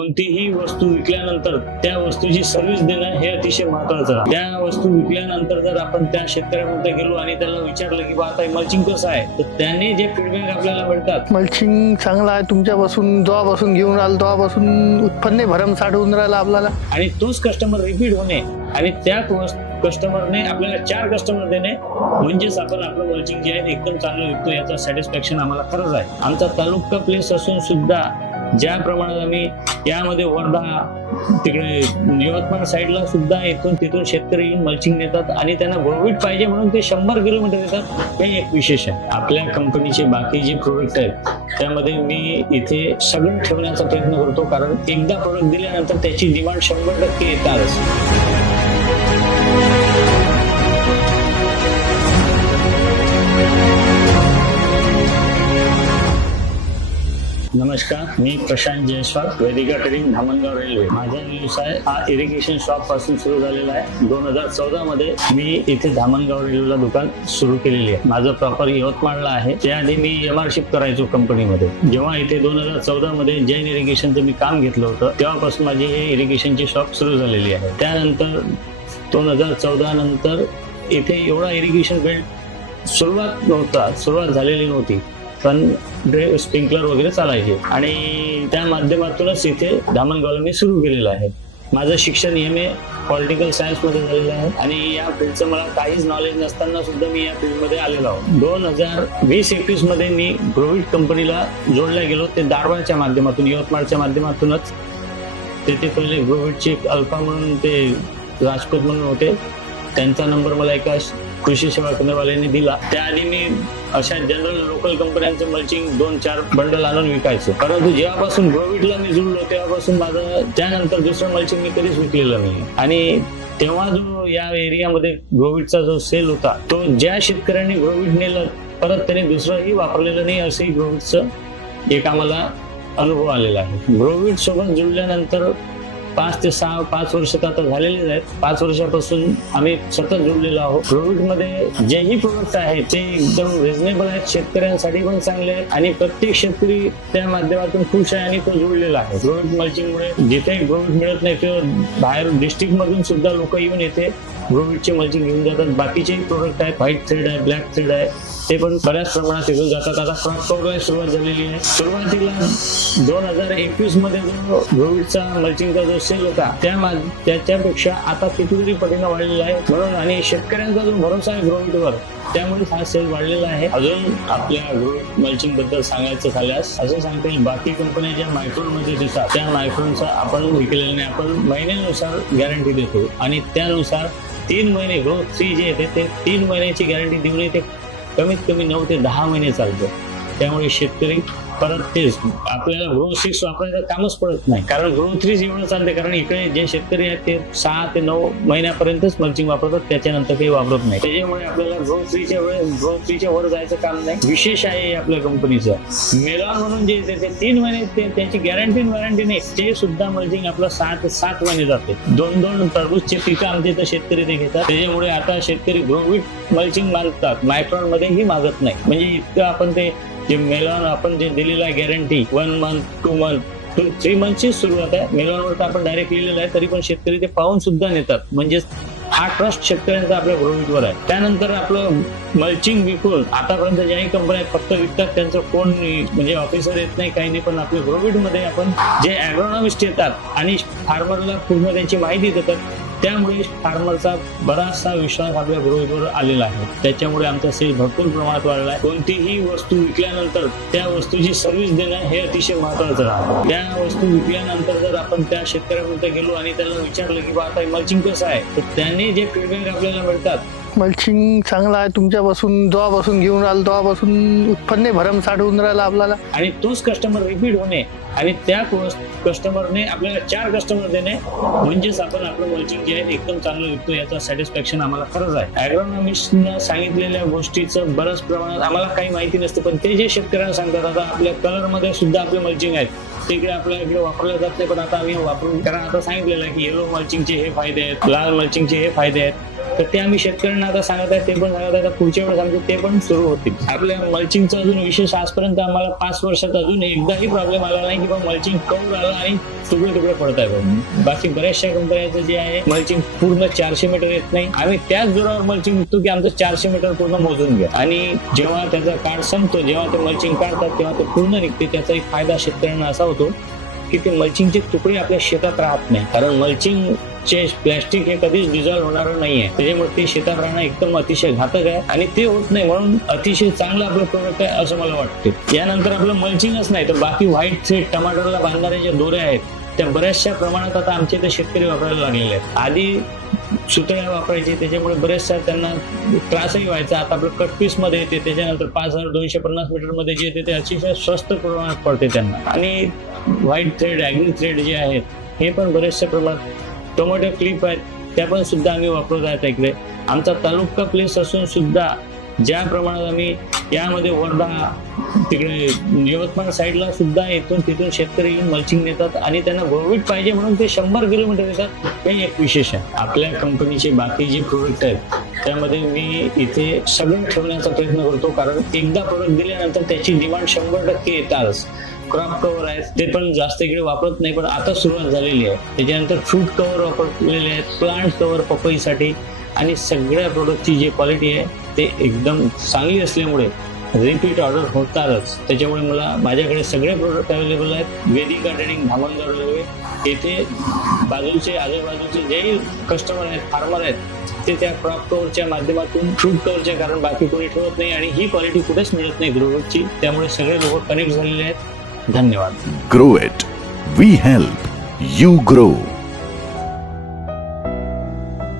कोणतीही वस्तू विकल्यानंतर त्या वस्तूची सर्व्हिस देणं हे अतिशय महत्वाचं आहे. त्या वस्तू विकल्यानंतर जर आपण त्या शेतकऱ्यामध्ये गेलो आणि त्याला विचारलं की बा आता मल्चिंग कसं आहे, तर त्याने जे फीडबॅक आपल्याला मिळतात, मल्चिंग चांगला आहे तुमच्यापासून, जेव्हापासून घेऊन आलो तेव्हापासून उत्पन्न भरमसाठ होऊन राहिलं आपल्याला. आणि तोच कस्टमर रिपीट होणे आणि त्याच कस्टमरने आपल्याला 4 कस्टमर देणे म्हणजेच आपण आपलं मल्चिंग जे आहे एकदम चांगलं विकतो याचं सॅटिस्फॅक्शन आम्हाला खरंच आहे. आमचा तालुका प्लेस असून सुद्धा ज्या प्रमाणात आम्ही यामध्ये वर्धा तिकडे यवतमाळ साईडला सुद्धा तिथून शेतकरी येऊन मल्चिंग देतात आणि त्यांना ग्रोविट पाहिजे म्हणून ते 100 किलोमीटर येतात. हे एक विशेष आहे. आपल्या कंपनीचे बाकी जे प्रोडक्ट आहेत त्यामध्ये मी इथे सगळं ठेवण्याचा प्रयत्न करतो, कारण एकदा प्रोडक्ट दिल्यानंतर त्याची डिमांड 100% येतातच. नमस्कार, मी प्रशांत जयस्वाल, वेदिका ट्रेडिंग, धामणगाव रेल्वे. माझा व्यवसाय हा इरिगेशन शॉप पासून सुरू झालेला आहे. 2014 मध्ये मी इथे धामणगाव रेल्वेला दुकान सुरू केलेली आहे. माझं प्रॉपर यवतमाळला आहे. त्याआधी मी एमआरशिप करायचो कंपनीमध्ये. जेव्हा इथे 2014 मध्ये जैन इरिगेशनचं मी काम घेतलं होतं तेव्हापासून माझी हे इरिगेशनची शॉप सुरू झालेली आहे. त्यानंतर 2014 नंतर इथे एवढा इरिगेशन बेल्ट सुरुवात झालेली नव्हती, पण स्प्रिंकलर वगैरे चालायचे आणि त्या माध्यमातूनच इथे धामणगावला मी सुरू केलेलं आहे. माझं शिक्षण MA पॉलिटिकल सायन्स मध्ये झालेलं आहे आणि या फील्डचं मला काहीच नॉलेज नसताना सुद्धा मी या फील्डमध्ये आलेलो आहोत. 2020-21 मध्ये मी ग्रोविट कंपनीला जोडल्या गेलो. ते दारवाडच्या माध्यमातून, यवतमाळच्या माध्यमातूनच. तिथे पहिले ग्रोविटचे अल्फा म्हणून ते राजपूत म्हणून होते, त्यांचा नंबर मला एका कृषी सेवा केंद्रवाल्यांनी दिला. त्याआधी मी अशा जनरल लोकल कंपन्यांचं मल्चिंग 2-4 बंडल आणून विकायचो. परंतु जेव्हापासून ग्रोविटला मी जुळलो तेव्हापासून माझं त्यानंतर दुसरं मल्चिंग मी कधीच विकलेलं नाही. आणि तेव्हा जो या एरियामध्ये ग्रोविटचा जो सेल होता, तो ज्या शेतकऱ्यांनी ग्रोविट नेलं परत त्याने दुसरंही वापरलेलं नाही, असंही ग्रोविटचं एक आम्हाला अनुभव आलेला आहे. ग्रोविट सोबत जुळल्यानंतर 5 वर्ष आता झालेलेच आहेत. 5 वर्षापासून आम्ही सतत जुळलेलो आहोत. ग्रोविट मध्ये जेही प्रोडक्ट आहेत ते एकदम रिझनेबल आहेत, शेतकऱ्यांसाठी पण चांगले आहेत आणि प्रत्येक शेतकरी त्या माध्यमातून खुश आहे आणि तो जुळलेला आहे. ग्रोविट मल्चिंगमुळे जिथे ग्रोविट मिळत नाही ते बाहेर डिस्ट्रिक्ट मधून सुद्धा लोक येऊन येथे ग्रोविटचे मल्चिंग घेऊन जातात. बाकीचेही प्रोडक्ट आहेत, व्हाईट थ्रेड आहे, ब्लॅक थ्रेड आहे, ते पण बऱ्याच प्रमाणात तिथून जातात. आता क्रॉप कव्हरला सुरुवात झालेली आहे. सुरुवातीला 2021 मध्ये जो ग्रोविटचा मल्चिंगचा जो सेल होता त्याच्यापेक्षा आता कितीतरी पटीने वाढलेला आहे. म्हणून आणि शेतकऱ्यांचा जो भरोसा आहे ग्रोविटवर, त्यामुळे हा सेल वाढलेला आहे. अजून आपल्या ग्रोविट मल्चिंग बद्दल सांगायचं झाल्यास असं सांगता येईल, बाकी कंपन्या ज्या मायक्रोनमध्ये देतात त्या मायक्रोनचा आपण विकलेला नाही. आपण महिन्यानुसार गॅरंटी देतो आणि त्यानुसार 3 महिने ग्रोथ 3 जे येते ते 3 महिन्याची गॅरंटी देऊन ते कमीत कमी 9 ते 10 महिने चालतं. त्यामुळे शेतकरी परत तेच आपल्याला ग्रो 6 वापरायचं कामच पडत नाही, कारण ग्रो 3 एवढं चालते. कारण इकडे जे शेतकरी आहेत ते 6 ते 9 महिन्यापर्यंतच मल्चिंग वापरतात, त्याच्यानंतर काही वापरत नाही. त्याच्यामुळे आपल्याला ग्रो 3च्या वर जायचं काम नाही. विशेष आहे आपल्या कंपनीचं मेलॉन म्हणून जे येते ते 3 महिने त्याची गॅरंटी नाही, ते सुद्धा मल्चिंग आपलं 6 ते 7 महिने जाते. 2 टरबूजचे पिकं आमचे तर शेतकरी ते घेतात. त्याच्यामुळे आता शेतकरी ग्रोविट मल्चिंग मागतात, मायक्रॉन मध्येही मागत नाही. म्हणजे इतकं आपण ते जे मेलॉन आपण जे दिलेलं आहे गॅरंटी 1 मंथ 2 मंथ 3 मंथची सुरुवात आहे. मेलॉनवर तर आपण डायरेक्ट लिहिलेलं आहे, तरी पण शेतकरी ते पाहून सुद्धा नेतात. म्हणजे हा ट्रस्ट शेतकऱ्यांचा आपल्या ग्रोविटवर आहे. त्यानंतर आपलं मल्चिंग विकून आतापर्यंत ज्याही कंपन्या फक्त विकतात त्यांचं कोण म्हणजे ऑफिसर येत नाही, काही नाही. पण आपल्या ग्रोविटमध्ये आपण जे ॲग्रोनॉमिस्ट येतात आणि फार्मरला पूर्ण त्यांची माहिती देतात, त्यामुळे फार्मरचा बराचसा विश्वास आपल्या ग्रोविटवर आलेला आहे. त्याच्यामुळे आमचा सेल भरपूर प्रमाणात वाढला आहे. कोणतीही वस्तू विकल्यानंतर त्या वस्तूची सर्व्हिस देणं हे अतिशय महत्वाचं राहतं. त्या वस्तू विकल्यानंतर जर आपण त्या शेतकऱ्यामध्ये गेलो आणि त्याला विचारलं की बा आता मल्चिंग कसं आहे, तर त्याने जे फीडबॅक आपल्याला मिळतात, मल्चिंग चांगला आहे तुमच्यापासून, जेव्हापासून घेऊन आलो तेव्हापासून उत्पन्न भरमसाठ होऊन राहिलं आपल्याला. आणि तोच कस्टमर रिपीट होणे आणि त्या कस्टमरने आपल्याला 4 कस्टमर देणे म्हणजेच आपण आपलं मल्चिंग जे आहे एकदम चांगलं विकतो याचं सॅटिस्फॅक्शन आम्हाला खरंच आहे. ॲग्रोनॉमिस्टनं सांगितलेल्या गोष्टीचं बऱ्याच प्रमाणात आम्हाला काही माहिती नसते, पण ते जे शेतकऱ्यांना सांगतात, आता आपल्या कलरमध्ये सुद्धा आपले मल्चिंग आहेत, ते इकडे आपल्या इकडे वापरले जात नाही, पण आता आम्ही वापरून, कारण आता सांगितलेलं आहे की येलो मल्चिंगचे हे फायदे आहेत, लाल मल्चिंगचे हे फायदे आहेत. तर ते आम्ही शेतकऱ्यांना आता सांगत आहे, ते पण सांगत आहे, पुढच्या वेळेस आमचे ते पण सुरू होतील. आपल्या मल्चिंगचा अजून विशेष आजपर्यंत आम्हाला 5 वर्षात अजून एकदाही प्रॉब्लेम आला नाही की मल्चिंग कौर आला आणि तुकडे तुकडे पडत आहे. बाकी बऱ्याचशा कंपन्यांचं जे आहे मल्चिंग पूर्ण 400 मीटर येत नाही. आम्ही त्याच जोरावर मल्चिंग विकतो की आमचं 400 मीटर पूर्ण मोजून घ्या, आणि जेव्हा त्याचा काळ संपतो, जेव्हा ते मल्चिंग काढतात तेव्हा ते पूर्ण निघते. त्याचा एक फायदा शेतकऱ्यांना असा होतो की ते मल्चिंगचे तुकडे आपल्या शेतात राहत नाही, कारण मल्चिंगचे प्लॅस्टिक हे कधीच डिझॉल्व्ह होणार नाहीये. त्याच्यामुळे ते शेतात राहणं एकदम अतिशय घातक आहे आणि ते होत नाही, म्हणून अतिशय चांगलं आपलं प्रोडक्ट आहे असं मला वाटते. यानंतर आपलं मल्चिंगच नाही तर बाकी व्हाईट थ्रेड टमाटरला बांधणाऱ्या ज्या दोऱ्या आहेत त्या बऱ्याचशा प्रमाणात आता आमचे इथे शेतकरी वापरायला लागलेले आहेत. आधी सुतळ्या वापरायचे, त्याच्यामुळे बरेचसा त्यांना त्रासही व्हायचा. आता आपलं कट पीस मध्ये येते, त्याच्यानंतर 5250 मीटर मध्ये जे येते ते अतिशय स्वस्त प्रमाणात पडते त्यांना. आणि व्हाईट थ्रेड, ॲग्री थ्रेड जे आहेत हे पण बरेचशा प्रमाणात, टोमॅटो क्लिप आहेत त्या पण सुद्धा आम्ही वापरत आहेत. इकडे आमचा तालुका प्लेस असून सुद्धा ज्या प्रमाणात आम्ही यामध्ये वर्धा, तिकडे यवतमाळ साईडला सुद्धा येथून तिथून शेतकरी येऊन मल्चिंग नेतात आणि त्यांना गुळगुळीत पाहिजे म्हणून ते 100 किलोमीटर येतात. हे एक विशेष आहे. आपल्या कंपनीचे बाकी जे प्रोडक्ट आहेत त्यामध्ये मी इथे सगळं ठेवण्याचा प्रयत्न करतो, कारण एकदा प्रोडक्ट दिल्यानंतर त्याची डिमांड 100% येताच. क्रॉप कव्हर आहेत ते पण जास्त इकडे वापरत नाही, पण आता सुरुवात झालेली आहे. त्याच्यानंतर फ्रूट कव्हर वापरलेले आहेत, प्लांट कव्हर पपईसाठी, आणि सगळ्या प्रोडक्टची जी क्वालिटी आहे ते एकदम चांगली असल्यामुळे रिपीट ऑर्डर होतातच. त्याच्यामुळे माझ्याकडे सगळे प्रोडक्ट अवेलेबल आहेत. वेदिका ट्रेडिंग धामणगाव रेल्वे येथे बाजूचे आजूबाजूचे जे कस्टमर आहेत, फार्मर आहेत, ते त्या क्रॉप कव्हरच्या माध्यमातून फ्रूट कव्हरच्या, कारण बाकी कोणी ठेवत नाही आणि ही क्वालिटी कुठेच मिळत नाही ग्रोवरची, त्यामुळे सगळे लोक कनेक्ट झालेले आहेत. धन्यवाद. Grow it. We help you grow.